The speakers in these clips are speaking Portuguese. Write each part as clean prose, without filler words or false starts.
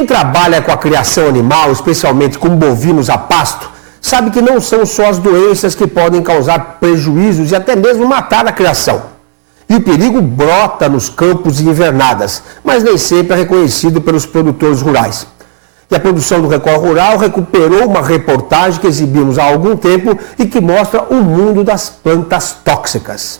Quem trabalha com a criação animal, especialmente com bovinos a pasto, sabe que não são só as doenças que podem causar prejuízos e até mesmo matar a criação. E o perigo brota nos campos e invernadas, mas nem sempre é reconhecido pelos produtores rurais. E a produção do Record Rural recuperou uma reportagem que exibimos há algum tempo e que mostra o mundo das plantas tóxicas.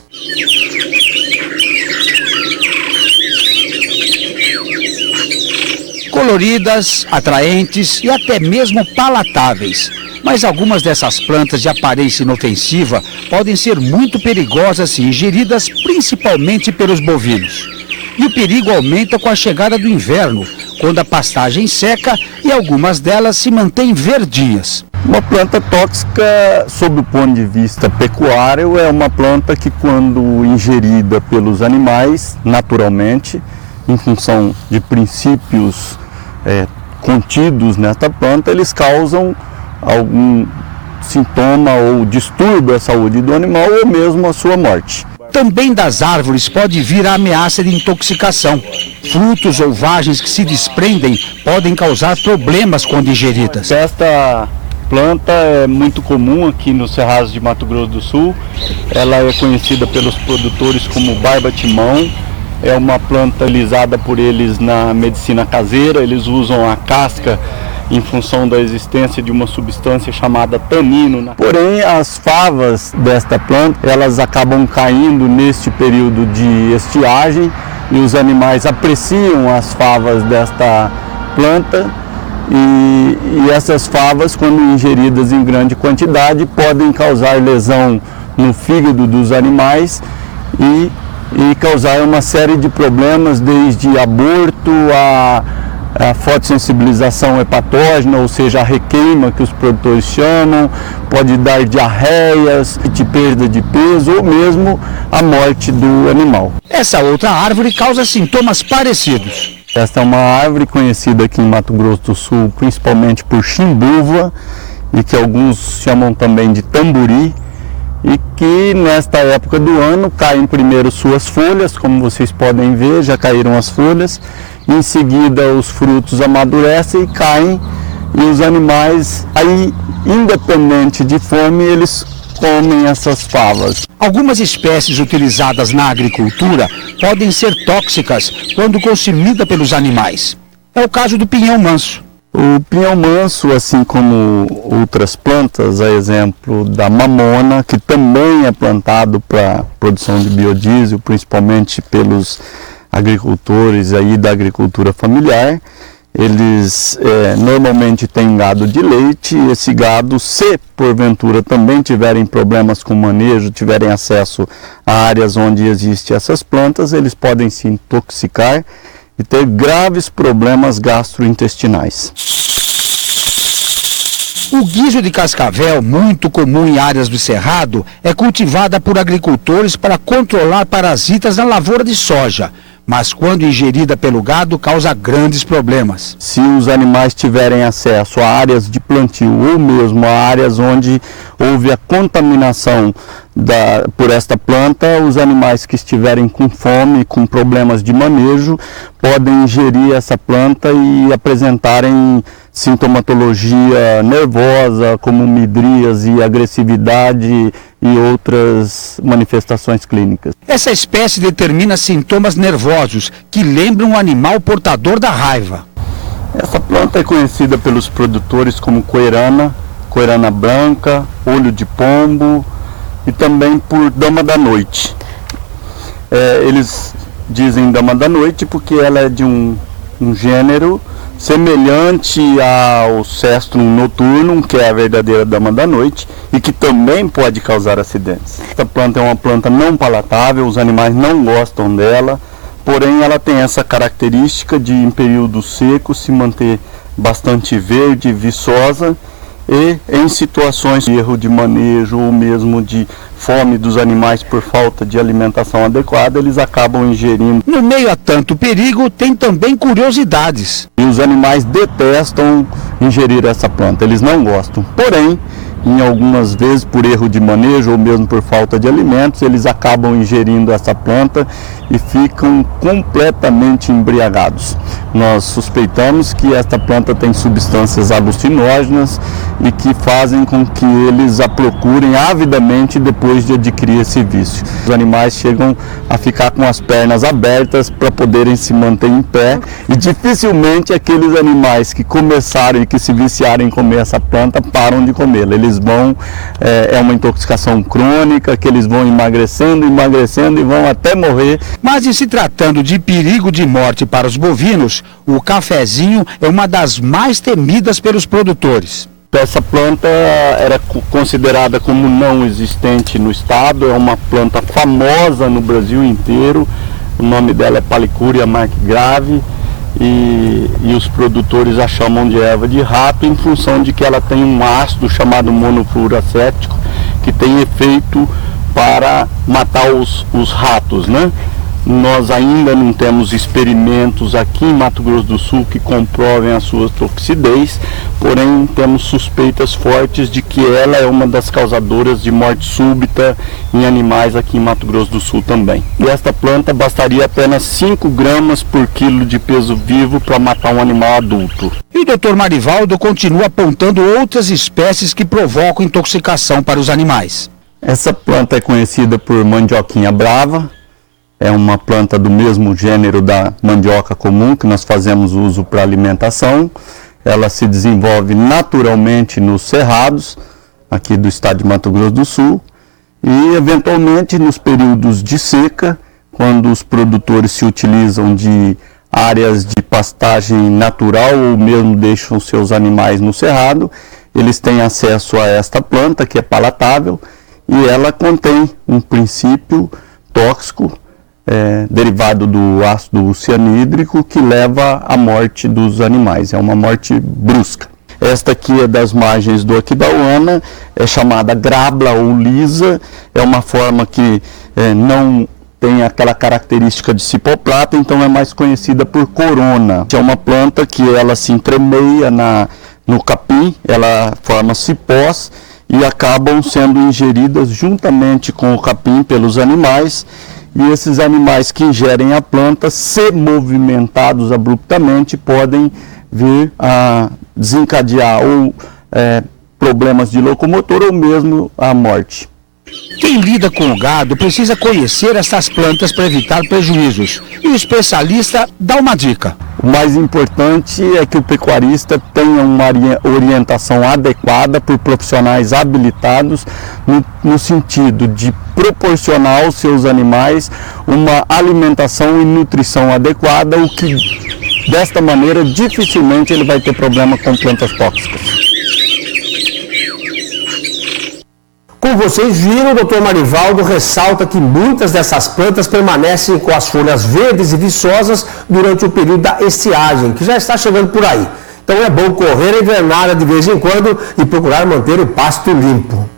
Coloridas, atraentes e até mesmo palatáveis. Mas algumas dessas plantas de aparência inofensiva podem ser muito perigosas se ingeridas principalmente pelos bovinos. E o perigo aumenta com a chegada do inverno, quando a pastagem seca e algumas delas se mantêm verdinhas. Uma planta tóxica, sob o ponto de vista pecuário, é uma planta que, quando ingerida pelos animais, naturalmente, em função de princípios contidos nesta planta, eles causam algum sintoma ou distúrbio à saúde do animal ou mesmo a sua morte. Também das árvores pode vir a ameaça de intoxicação. Frutos ou vagens que se desprendem podem causar problemas quando ingeridas. Esta planta é muito comum aqui no Cerrado de Mato Grosso do Sul. Ela é conhecida pelos produtores como barba-timão. É uma planta utilizada por eles na medicina caseira. Eles usam a casca em função da existência de uma substância chamada tanino. Porém, as favas desta planta, elas acabam caindo neste período de estiagem e os animais apreciam as favas desta planta e essas favas, quando ingeridas em grande quantidade, podem causar lesão no fígado dos animais e causar uma série de problemas, desde aborto a fotossensibilização hepatógena, ou seja, a requeima que os produtores chamam, pode dar diarreias, de perda de peso ou mesmo a morte do animal. Essa outra árvore causa sintomas parecidos. Esta é uma árvore conhecida aqui em Mato Grosso do Sul, principalmente por chimbuva, e que alguns chamam também de tamburi, e que nesta época do ano caem primeiro suas folhas, como vocês podem ver, já caíram as folhas. Em seguida, os frutos amadurecem e caem, e os animais, aí, independente de fome, eles comem essas favas. Algumas espécies utilizadas na agricultura podem ser tóxicas quando consumida pelos animais. É o caso do pinhão manso. O pinhão manso, assim como outras plantas, a exemplo da mamona, que também é plantado para produção de biodiesel, principalmente pelos agricultores aí da agricultura familiar. Eles normalmente têm gado de leite, e esse gado, se porventura também tiverem problemas com manejo, tiverem acesso a áreas onde existem essas plantas, eles podem se intoxicar e ter graves problemas gastrointestinais. O guiso de cascavel, muito comum em áreas do Cerrado, é cultivada por agricultores para controlar parasitas na lavoura de soja, mas quando ingerida pelo gado causa grandes problemas. Se os animais tiverem acesso a áreas de plantio ou mesmo a áreas onde houve a contaminação por esta planta, os animais que estiverem com fome, com problemas de manejo, podem ingerir essa planta e apresentarem sintomatologia nervosa, como midríase, agressividade e outras manifestações clínicas. Essa espécie determina sintomas nervosos que lembram o animal portador da raiva. Essa planta é conhecida pelos produtores como coirana branca, olho de pombo e também por dama da noite. Eles dizem dama da noite porque ela é de um gênero semelhante ao cestrum noturnum, que é a verdadeira dama da noite, e que também pode causar acidentes. Esta planta é uma planta não palatável, os animais não gostam dela, porém ela tem essa característica de, em período seco, se manter bastante verde, viçosa, e em situações de erro de manejo ou mesmo de fome dos animais por falta de alimentação adequada, eles acabam ingerindo. No meio a tanto perigo, tem também curiosidades. E os animais detestam ingerir essa planta, eles não gostam. Porém, em algumas vezes por erro de manejo ou mesmo por falta de alimentos, eles acabam ingerindo essa planta e ficam completamente embriagados. Nós suspeitamos que esta planta tem substâncias alucinógenas e que fazem com que eles a procurem avidamente depois de adquirir esse vício. Os animais chegam a ficar com as pernas abertas para poderem se manter em pé e dificilmente aqueles animais que começaram e que se viciarem em comer essa planta param de comê-la. Eles vão, é uma intoxicação crônica, que eles vão emagrecendo e vão até morrer. Mas em se tratando de perigo de morte para os bovinos, o cafezinho é uma das mais temidas pelos produtores. Essa planta era considerada como não existente no estado, é uma planta famosa no Brasil inteiro, o nome dela é Palicúria marcgrave e os produtores a chamam de erva de rato em função de que ela tem um ácido chamado monofluoracético que tem efeito para matar os ratos, né? Nós ainda não temos experimentos aqui em Mato Grosso do Sul que comprovem a sua toxicidez, porém temos suspeitas fortes de que ela é uma das causadoras de morte súbita em animais aqui em Mato Grosso do Sul também. E esta planta bastaria apenas 5 gramas por quilo de peso vivo para matar um animal adulto. E o Dr. Marivaldo continua apontando outras espécies que provocam intoxicação para os animais. Essa planta é conhecida por mandioquinha brava. É uma planta do mesmo gênero da mandioca comum, que nós fazemos uso para alimentação. Ela se desenvolve naturalmente nos cerrados, aqui do estado de Mato Grosso do Sul, e eventualmente nos períodos de seca, quando os produtores se utilizam de áreas de pastagem natural ou mesmo deixam seus animais no cerrado, eles têm acesso a esta planta, que é palatável, e ela contém um princípio tóxico, derivado do ácido cianídrico, que leva à morte dos animais, é uma morte brusca. Esta aqui é das margens do Aquidauana, é chamada grabla ou lisa, é uma forma que não tem aquela característica de cipoplata, então é mais conhecida por corona. É uma planta que ela se entremeia no capim, ela forma cipós e acabam sendo ingeridas juntamente com o capim pelos animais. E esses animais que ingerem a planta, se movimentados abruptamente, podem vir a desencadear ou problemas de locomotor ou mesmo a morte. Quem lida com o gado precisa conhecer essas plantas para evitar prejuízos. E o especialista dá uma dica. O mais importante é que o pecuarista tenha uma orientação adequada por profissionais habilitados no sentido de proporcionar aos seus animais uma alimentação e nutrição adequada, o que desta maneira dificilmente ele vai ter problema com plantas tóxicas. Como vocês viram, o Dr. Marivaldo ressalta que muitas dessas plantas permanecem com as folhas verdes e viçosas durante o período da estiagem, que já está chegando por aí. Então é bom correr a invernada de vez em quando e procurar manter o pasto limpo.